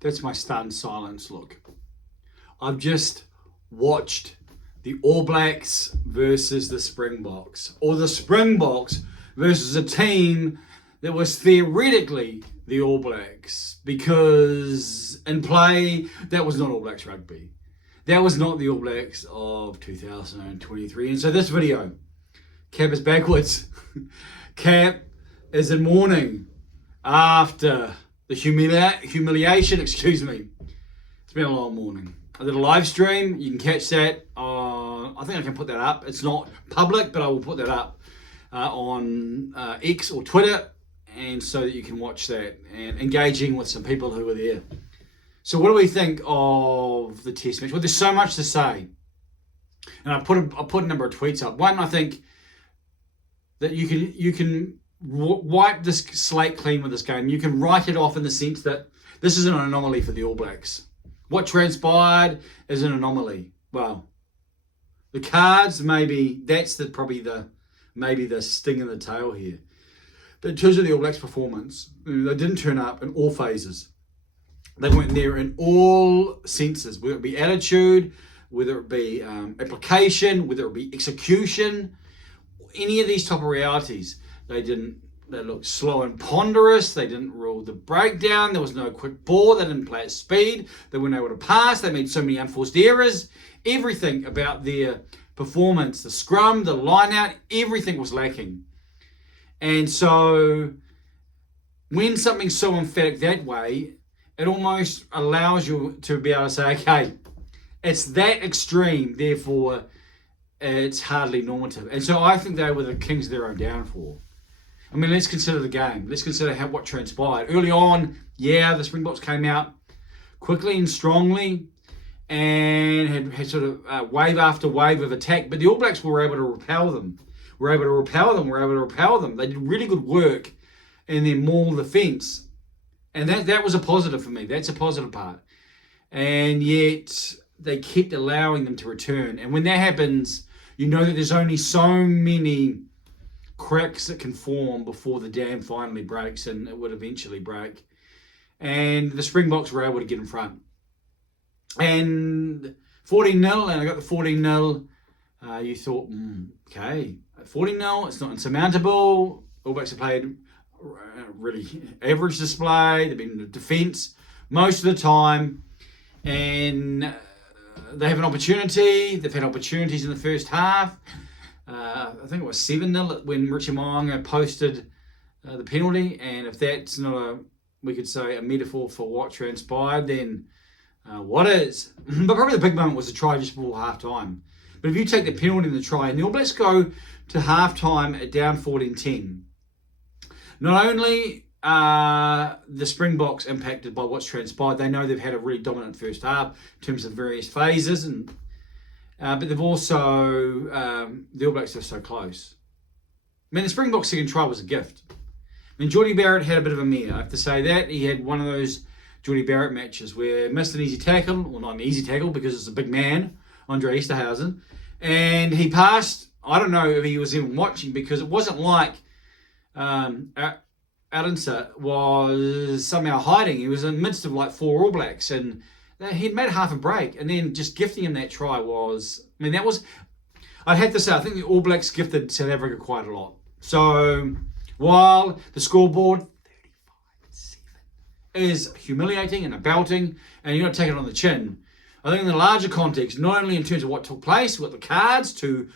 That's my stunned silence look. I've just watched the All Blacks versus the Springboks, or the Springboks versus a team that was theoretically the All Blacks, because in play, that was not All Blacks rugby. That was not the All Blacks of 2023. And so this video, Cap is backwards. Cap is in mourning after the humiliation, excuse me. It's been a long morning. I did a live stream. You can catch that. I think I can put that up. It's not public, but I will put that up on X or Twitter, and so that you can watch that and engaging with some people who were there. So what do we think of the test match? Well, there's so much to say, and I put a number of tweets up. One, I think that you can wipe this slate clean with this game. You can write it off in the sense that this is an anomaly for the All Blacks. What transpired is an anomaly. Well, the cards, maybe that's probably the sting in the tail here. But in terms of the All Blacks' performance, they didn't turn up in all phases. They weren't there in all senses, whether it be attitude, whether it be application, whether it be execution, any of these type of realities. They looked slow and ponderous. They didn't rule the breakdown. There was no quick ball. They didn't play at speed. They weren't able to pass. They made so many unforced errors. Everything about their performance, the scrum, the line out, everything was lacking. And so when something's so emphatic that way, it almost allows you to be able to say, okay, it's that extreme, therefore it's hardly normative. And so I think they were the kings of their own downfall. I mean, let's consider the game. Let's consider what transpired. Early on, the Springboks came out quickly and strongly and had sort of wave after wave of attack. But the All Blacks were able to repel them. They did really good work in their maul defence. And that was a positive for me. That's a positive part. And yet they kept allowing them to return. And when that happens, you know that there's only so many cracks that can form before the dam finally breaks, and it would eventually break. And the Springboks were able to get in front. And 14-0, and I got the 14-0. You thought, okay, 14-0, it's not insurmountable. All Blacks have played really average display. They've been in the defence most of the time. And they have an opportunity. They've had opportunities in the first half. I think it was 7-0 when Richie Mo'unga posted the penalty. And if that's not we could say a metaphor for what transpired, then what is? But probably the big moment was the try just before half-time. But if you take the penalty and the try, and the All Blacks go to half-time at down 14-10, not only are the Springboks impacted by what's transpired, they know they've had a really dominant first half in terms of various phases, and but they've also, the All Blacks are so close. I mean, the Springboks' second try was a gift. I mean, Jordie Barrett had a bit of a mare. I have to say that. He had one of those Jordie Barrett matches where he missed an easy tackle, well, not an easy tackle because it's a big man, Andre Esterhuizen, and he passed. I don't know if he was even watching, because it wasn't like Arinsa was somehow hiding. He was in the midst of like 4 All Blacks, and he'd made half a break, and then just gifting him that try was, I mean, that was, I'd have to say, I think the All Blacks gifted South Africa quite a lot. So while the scoreboard 35-7 is humiliating and a belting, and you've got to take it on the chin, I think in the larger context, not only in terms of what took place with the cards, two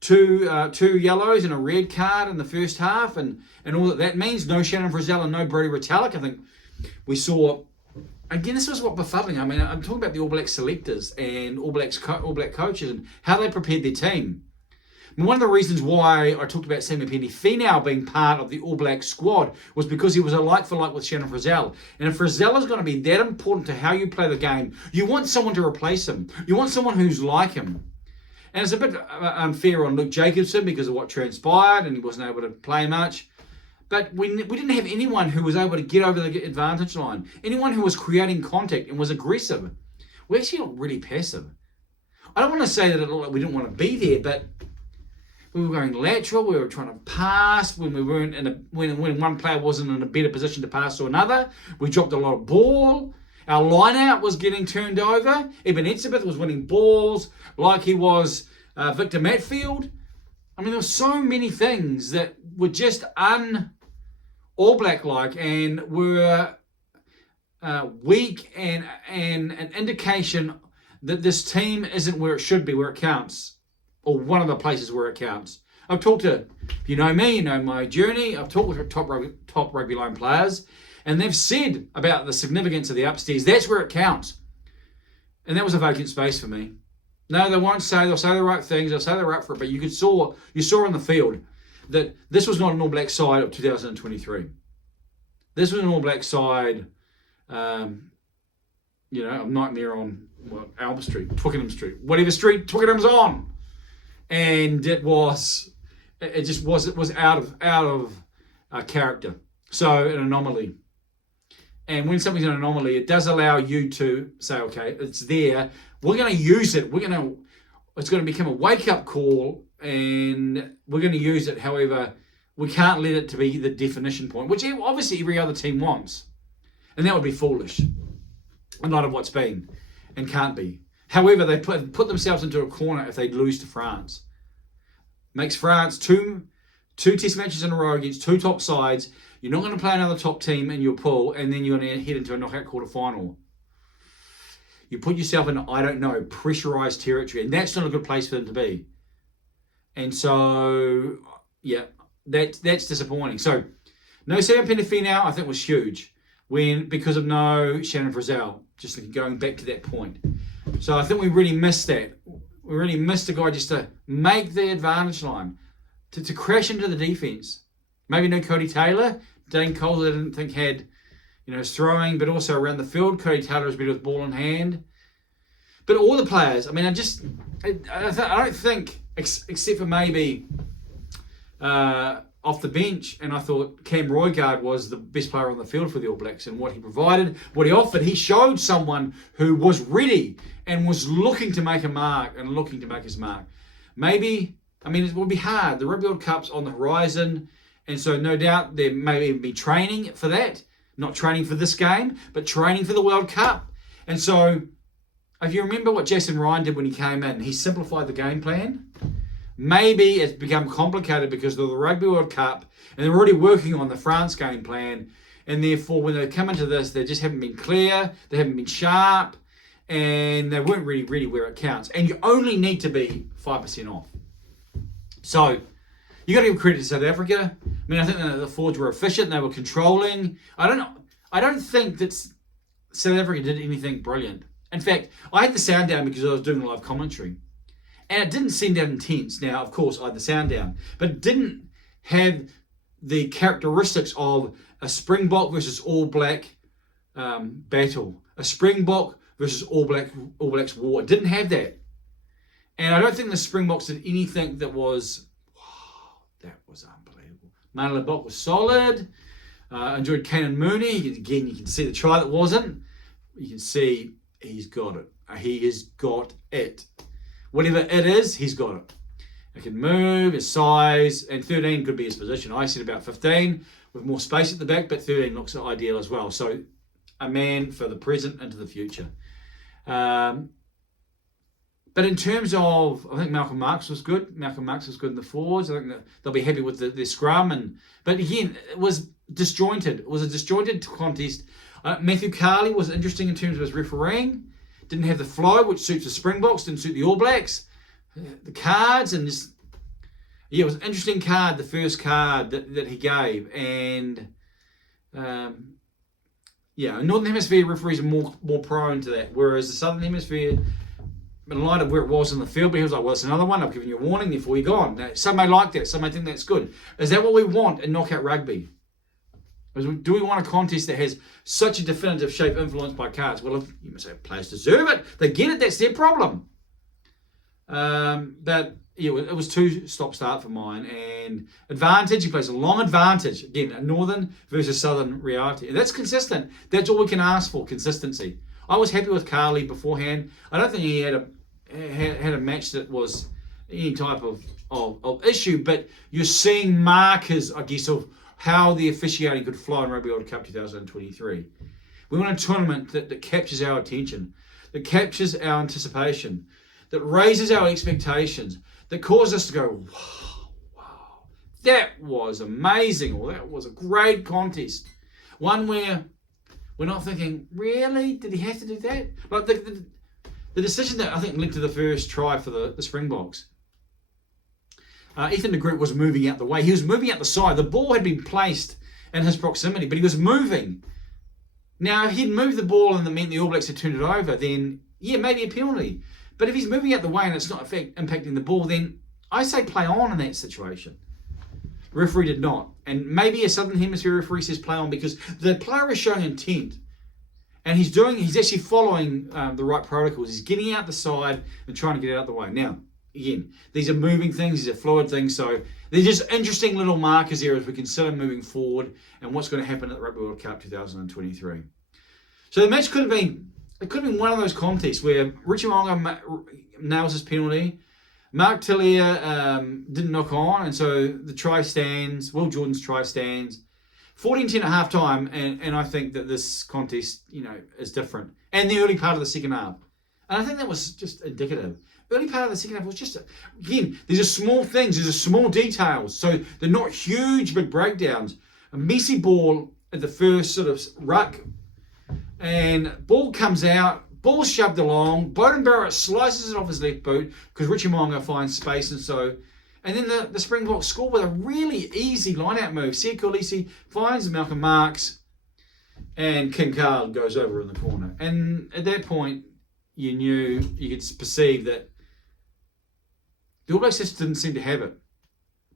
yellows and a red card in the first half, and all that means, no Shannon Frizzell and no Brodie Retallick. I think we saw, again, this was what befuddling. I mean, I'm talking about the All Black selectors and All Black coaches and how they prepared their team. And one of the reasons why I talked about Sammy Penny-Finau being part of the All Black squad was because he was a like-for-like with Shannon Frizzell. And if Frizzell is going to be that important to how you play the game, you want someone to replace him. You want someone who's like him. And it's a bit unfair on Luke Jacobson because of what transpired and he wasn't able to play much. But we didn't have anyone who was able to get over the advantage line. Anyone who was creating contact and was aggressive. We actually got really passive. I don't want to say that it looked like we didn't want to be there, but we were going lateral. We were trying to pass when we weren't when one player wasn't in a better position to pass to another. We dropped a lot of ball. Our line-out was getting turned over. Eben Etzebeth was winning balls like he was Victor Matfield. I mean, there were so many things that were just All Black-like and were weak and an indication that this team isn't where it should be, where it counts, or one of the places where it counts. I've talked to, if you know me, you know my journey. I've talked with top rugby line players, and they've said about the significance of the upstairs. That's where it counts. And that was a vacant space for me. No, they won't say, they'll say the right things, they'll say they're up for it, but you saw on the field that this was not an All Black side of 2023. This was an All Black side, a nightmare on Albert Street, Twickenham Street, whatever street Twickenham's on. And it was out of character. So an anomaly. And when something's an anomaly, it does allow you to say, okay, it's there. We're going to use it. It's going to become a wake-up call, and we're going to use it. However, we can't let it to be the definition point, which obviously every other team wants. And that would be foolish in light of what's been and can't be. However, they put themselves into a corner if they lose to France. Makes France two test matches in a row against two top sides. You're not going to play another top team in your pool, and then you're going to head into a knockout quarterfinal. You put yourself in, pressurized territory, and that's not a good place for them to be. And so, yeah, that's disappointing. So, no Sam Penifee now, I think, was huge because of no Shannon Frizzell. Just going back to that point. So I think we really missed that. We really missed a guy just to make the advantage line, to crash into the defense. Maybe no Cody Taylor. Dane Cole, I didn't think had, his throwing, but also around the field. Cody Taylor was better with ball in hand. But all the players, I don't think, except for maybe off the bench, and I thought Cam Roygaard was the best player on the field for the All Blacks, and what he provided, what he offered. He showed someone who was ready and was looking to make a mark and looking to make his mark. Maybe, it will be hard. The Rugby World Cup's on the horizon, and so no doubt there may even be training for that. Not training for this game, but training for the World Cup. And so, if you remember what Jason Ryan did when he came in, he simplified the game plan. Maybe it's become complicated because of the Rugby World Cup, and they're already working on the France game plan, and therefore when they come into this, they just haven't been clear, they haven't been sharp, and they weren't really where it counts. And you only need to be 5% off. So, you got to give credit to South Africa. I think the forwards were efficient, they were controlling. I don't think that South Africa did anything brilliant. In fact, I had the sound down because I was doing live commentary. And it didn't seem that intense. Now, of course, I had the sound down. But it didn't have the characteristics of a Springbok versus All Black battle. A Springbok versus All Blacks war. It didn't have that. And I don't think the Springboks did anything that was, wow, that was unbelievable. Manu Lebok was solid. I enjoyed Kanan Mooney. Again, you can see the try that wasn't. You can see he's got it. He has got it. Whatever it is, he's got it. He can move, his size, and 13 could be his position. I said about 15 with more space at the back, but 13 looks ideal as well. So a man for the present and to the future. But in terms of, I think Malcolm Marx was good. Malcolm Marx was good in the forwards. I think that they'll be happy with their scrum. But again, it was disjointed. It was a disjointed contest. Matthew Carley was interesting in terms of his refereeing. Didn't have the flow, which suits the Springboks, didn't suit the All Blacks. The cards and just, it was an interesting card, the first card that he gave. And, Northern Hemisphere referees are more prone to that, whereas the Southern Hemisphere, in light of where it was in the field, but he was like, well, it's another one, I've given you a warning, therefore you're gone. Now, some may like that, some may think that's good. Is that what we want in knockout rugby? Do we want a contest that has such a definitive shape influenced by cards? Well, if you must say players deserve it, they get it, that's their problem. But it was two stop-start for mine. And advantage, he plays a long advantage. Again, a Northern versus Southern reality. And that's consistent. That's all we can ask for, consistency. I was happy with Carley beforehand. I don't think he had a match that was any type of issue, but you're seeing markers, I guess, of how the officiating could flow in Rugby World Cup 2023. We want a tournament that captures our attention, that captures our anticipation, that raises our expectations, that causes us to go, wow, that was amazing, or that was a great contest. One where we're not thinking, really? Did he have to do that? Like the decision that I think led to the first try for the Springboks. Ethan de Groot was moving out the way. He was moving out the side. The ball had been placed in his proximity, but he was moving. Now, if he'd moved the ball and it meant the All Blacks had turned it over, then, yeah, maybe a penalty. But if he's moving out the way and it's not impacting the ball, then I say play on in that situation. Referee did not. And maybe a Southern Hemisphere referee says play on because the player is showing intent. And he's actually following the right protocols. He's getting out the side and trying to get out the way. Now, again, these are moving things, these are fluid things, so they're just interesting little markers here as we consider moving forward and what's going to happen at the Rugby World Cup 2023. So the match could have been one of those contests where Richie Mo'unga nails his penalty, Mark Tillier didn't knock on, and so the try stands, Will Jordan's try stands. 14-10 at half time, and I think that this contest, is different. And the early part of the second half. And I think that was just indicative. Early part of the second half was just, again, these are small things, these are small details. So they're not huge, big breakdowns. A messy ball at the first sort of ruck, and ball comes out, ball shoved along, Beauden Barrett slices it off his left boot because Richie Mo'unga finds space, and then the Springboks score with a really easy line-out move. Sia Kolisi finds Malcolm Marks, and King Carl goes over in the corner. And at that point, you could perceive that the All Blacks just didn't seem to have it.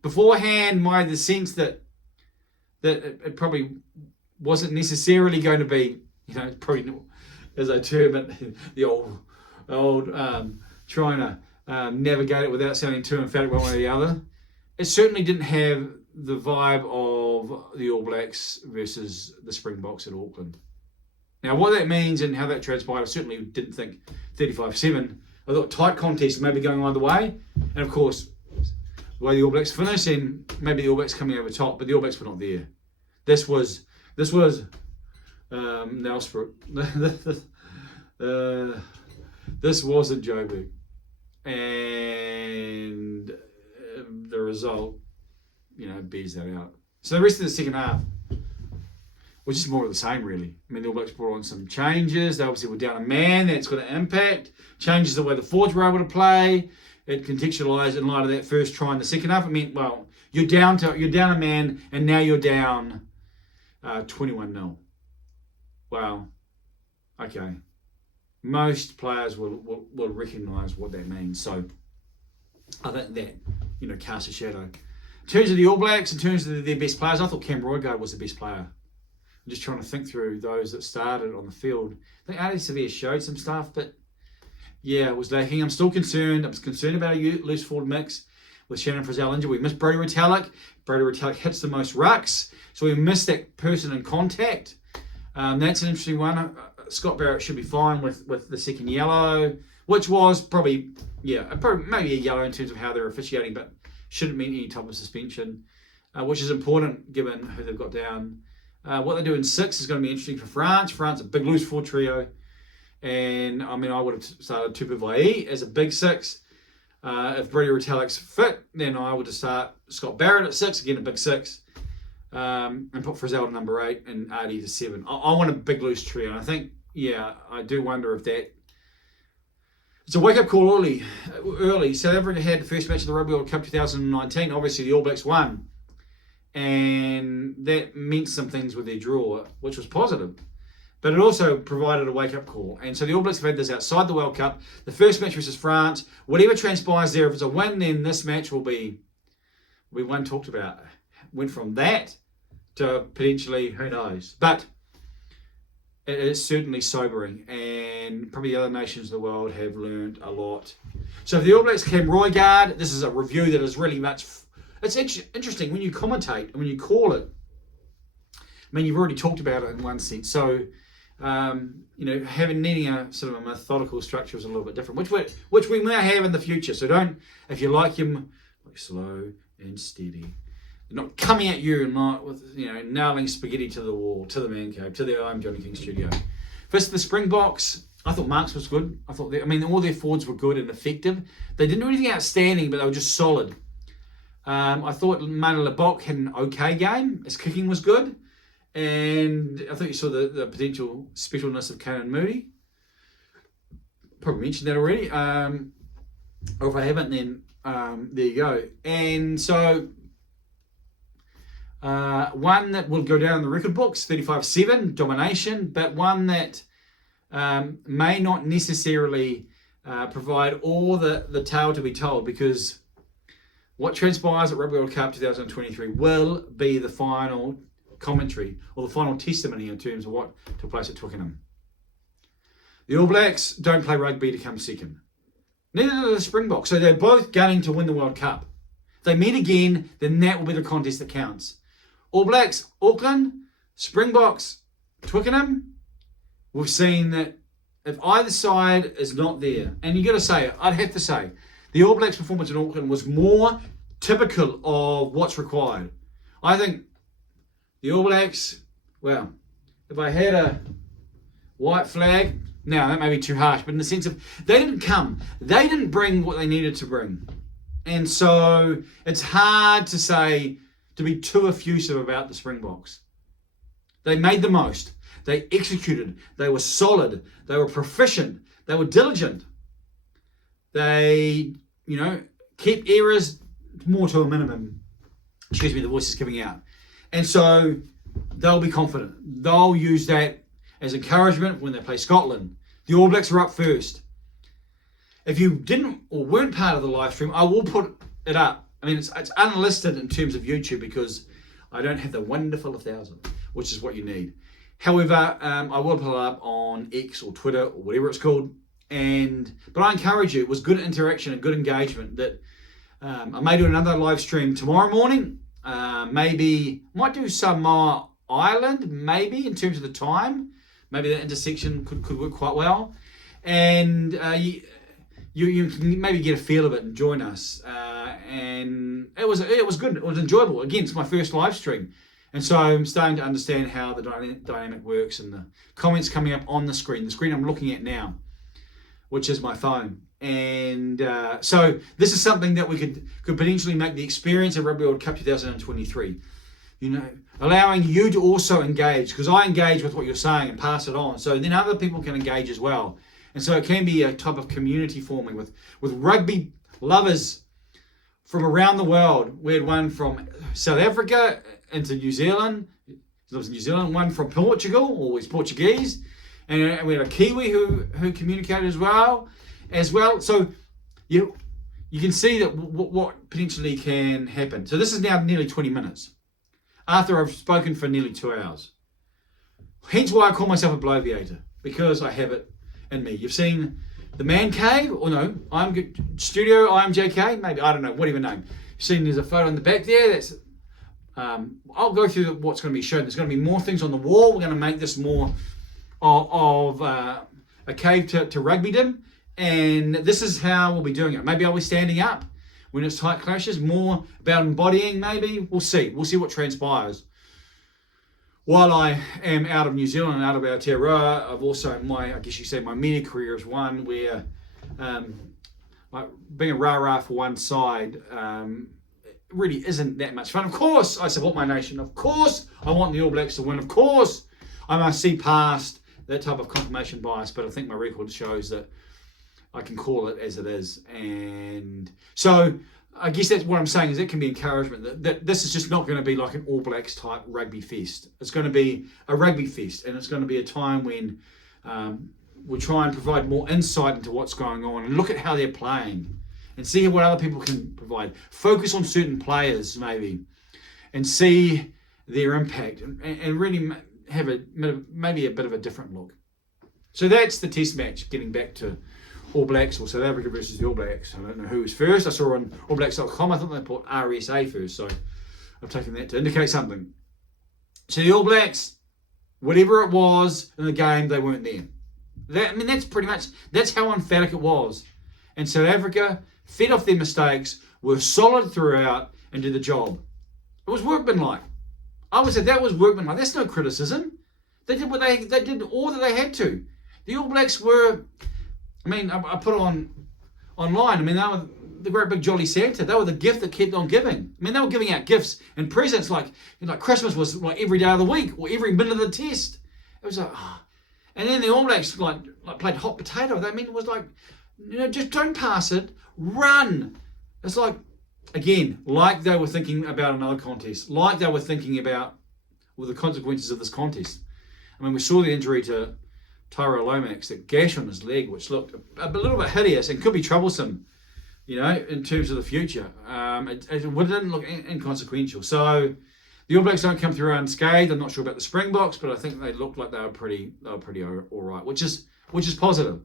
Beforehand, the sense that it probably wasn't necessarily going to be, probably, as I term it, the old trying to navigate it without sounding too emphatic one way or the other. It certainly didn't have the vibe of the All Blacks versus the Springboks at Auckland. Now, what that means and how that transpired, I certainly didn't think 35-7. I thought tight contests may be going either way. And of course, the way the All Blacks finished, and maybe the All Blacks coming over top, but the All Blacks were not there. This was Nelspruit. This wasn't Joburg. And the result, bears that out. So the rest of the second half was just more of the same, really. I mean, the All Blacks brought on some changes. They obviously were down a man. That's going to impact. Changes the way the forwards were able to play. It contextualised in light of that first try in the second half. It meant, well, you're down a man, and now you're down 21-0. Wow. Okay. Most players will recognise what that means. So I think that, casts a shadow. In terms of the All Blacks, in terms of their best players, I thought Cam Roigard was the best player. I'm just trying to think through those that started on the field. I think Ali Severe showed some stuff, but yeah, it was lacking. I'm still concerned. I was concerned about a loose forward mix with Shannon Frizzell injured. We missed Brodie Retallick. Brodie Retallick hits the most rucks, so we missed that person in contact. That's an interesting one. Scott Barrett should be fine with the second yellow, which was probably maybe a yellow in terms of how they're officiating, but shouldn't mean any type of suspension, which is important given who they've got down. What they do in 6 is going to be interesting for France. France, a big loose forward trio. And, I would have started Tupu Vai as a big 6. If Brodie Retallick's fit, then I would have started Scott Barrett at 6, again a big 6. And put Frizzell to number 8 and Artie to 7. I want a big loose trio. And I think, I do wonder if that... It's a wake-up call early. South Africa had the first match of the Rugby World Cup 2019. Obviously, the All Blacks won. And that meant some things with their draw, which was positive. But it also provided a wake-up call. And so the All Blacks have had this outside the World Cup. The first match versus France. Whatever transpires there, if it's a win, then this match will be one talked about. Went from that to potentially, who knows. But it is certainly sobering. And probably the other nations of the world have learned a lot. So if the All Blacks came Roigard, this is a review that is really much... It's interesting when you commentate and when you call it. You've already talked about it in one sense. So, needing a sort of a methodical structure is a little bit different, which we may have in the future. So if you like him, slow and steady. They're not coming at you and not with, nailing spaghetti to the wall, to the man cave, to the I'm Johnny King studio. First, the Springboks, I thought Marks was good. All their forwards were good and effective. They didn't do anything outstanding, but they were just solid. I thought Mane Lebok had an okay game. His kicking was good. And I thought you saw the potential specialness of Canan Moody. Probably mentioned that already. Or if I haven't, then there you go. And so, one that will go down in the record books, 35-7, domination, but one that may not necessarily provide all the tale to be told, because what transpires at Rugby World Cup 2023 will be the final commentary or the final testimony in terms of what took place at Twickenham. The All Blacks don't play rugby to come second. Neither do the Springboks. So they're both gunning to win the World Cup. If they meet again, then that will be the contest that counts. All Blacks, Auckland, Springboks, Twickenham. We've seen that if either side is not there, and you got to say, I'd have to say, the All Blacks' performance in Auckland was more typical of what's required. I think the All Blacks, well, if I had a white flag, now that may be too harsh, but in the sense of they didn't bring what they needed to bring. And so it's hard to say, to be too effusive about the Springboks. They made the most. They executed. They were solid. They were proficient. They were diligent. They, kept errors more to a minimum. Excuse me, the voice is coming out. And so they'll be confident. They'll use that as encouragement when they play Scotland. The All Blacks are up first. If you didn't or weren't part of the live stream, I will put it up. I mean, it's unlisted in terms of YouTube because I don't have the wonderful 1,000, which is what you need. However, I will put it up on X or Twitter or whatever it's called. But I encourage you, it was good interaction and good engagement. That I may do another live stream tomorrow morning. Maybe might do Samoa Island, maybe in terms of the time. Maybe that intersection could work quite well. And you can maybe get a feel of it and join us. And it was good. It was enjoyable. Again, it's my first live stream. And so I'm starting to understand how the dynamic works and the comments coming up on the screen I'm looking at now, which is my phone. And so this is something that we could potentially make the experience of Rugby World Cup 2023. Allowing you to also engage, because I engage with what you're saying and pass it on. So then other people can engage as well. And so it can be a type of community forming with rugby lovers from around the world. We had one from South Africa into New Zealand. He lives in New Zealand. One from Portugal, always Portuguese. And we had a Kiwi who communicated as well. So you can see that what potentially can happen. So this is now nearly 20 minutes after I've spoken for nearly 2 hours. Hence why I call myself a bloviator, because I have it in me. You've seen the man cave, or no, studio, I'm JK, maybe, I don't know, whatever name. You've seen there's a photo in the back there. That's I'll go through what's going to be shown. There's going to be more things on the wall. We're going to make this more of a cave to rugbydom. And this is how we'll be doing it. Maybe I'll be standing up when it's tight clashes. More about embodying, maybe. We'll see. We'll see what transpires. While I am out of New Zealand and out of Aotearoa, I've also, my media career is one where being a rah-rah for one side really isn't that much fun. Of course, I support my nation. Of course, I want the All Blacks to win. Of course, I must see past that type of confirmation bias, but I think my record shows that I can call it as it is. And so I guess that's what I'm saying, is it can be encouragement that this is just not going to be like an All Blacks type rugby fest. It's going to be a rugby fest, and it's going to be a time when we'll try and provide more insight into what's going on and look at how they're playing and see what other people can provide. Focus on certain players maybe and see their impact and really have maybe a bit of a different look. So that's the test match, getting back to All Blacks or South Africa versus the All Blacks. I don't know who was first. I saw on allblacks.com, I thought they put RSA first, so I've taken that to indicate something. So the All Blacks, whatever it was in the game, they weren't there. That's how emphatic it was. And South Africa fed off their mistakes, were solid throughout, and did the job. It was workmanlike. I would say that was workmanlike. That's no criticism. They did they did all that they had to. The All Blacks were, I mean, I put on online. I mean, they were the great big jolly Santa. They were the gift that kept on giving. I mean, they were giving out gifts and presents like Christmas was like every day of the week or every minute of the test. It was like, oh. And then the All Blacks like played hot potato. I mean, it was like, just don't pass it, run. It's like, again, like they were thinking about another contest, like they were thinking about the consequences of this contest. I mean, we saw the injury to Tyrell Lomax, that gash on his leg, which looked a little bit hideous and could be troublesome, in terms of the future. It didn't look inconsequential. So the All Blacks don't come through unscathed. I'm not sure about the Springboks, but I think they looked like they were pretty all right, which is positive.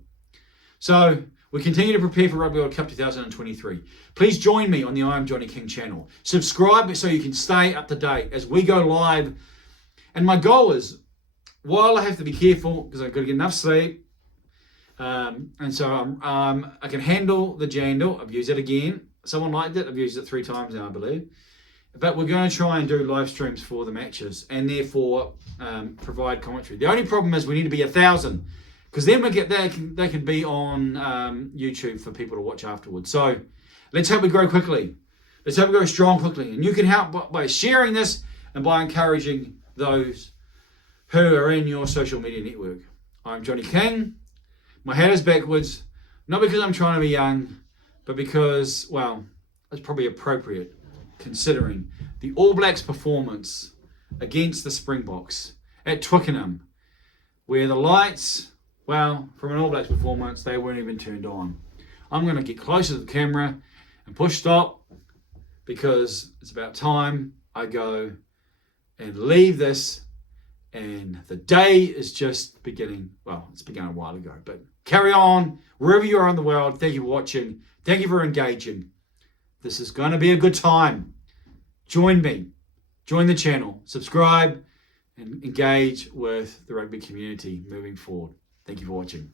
So we continue to prepare for Rugby World Cup 2023. Please join me on the I Am Johnny King channel. Subscribe so you can stay up to date as we go live. And my goal is, while I have to be careful because I've got to get enough sleep, and so I can handle the jandle. I've used it again. Someone liked it. I've used it 3 times now, I believe. But we're going to try and do live streams for the matches and therefore provide commentary. The only problem is we need to be 1,000 because then they can be on YouTube for people to watch afterwards. So let's hope we grow quickly. Let's hope we grow strong quickly. And you can help by sharing this and by encouraging those who are in your social media network. I'm Johnny King. My hat is backwards, not because I'm trying to be young, but because, well, it's probably appropriate considering the All Blacks performance against the Springboks at Twickenham, where the lights, well, from an All Blacks performance, they weren't even turned on. I'm going to get closer to the camera and push stop because it's about time I go and leave this, and the day is just beginning. Well, it's begun a while ago, but carry on wherever you are in the world. Thank you for watching. Thank you for engaging. This is going to be a good time. Join me. Join the channel. Subscribe and engage with the rugby community moving forward. Thank you for watching.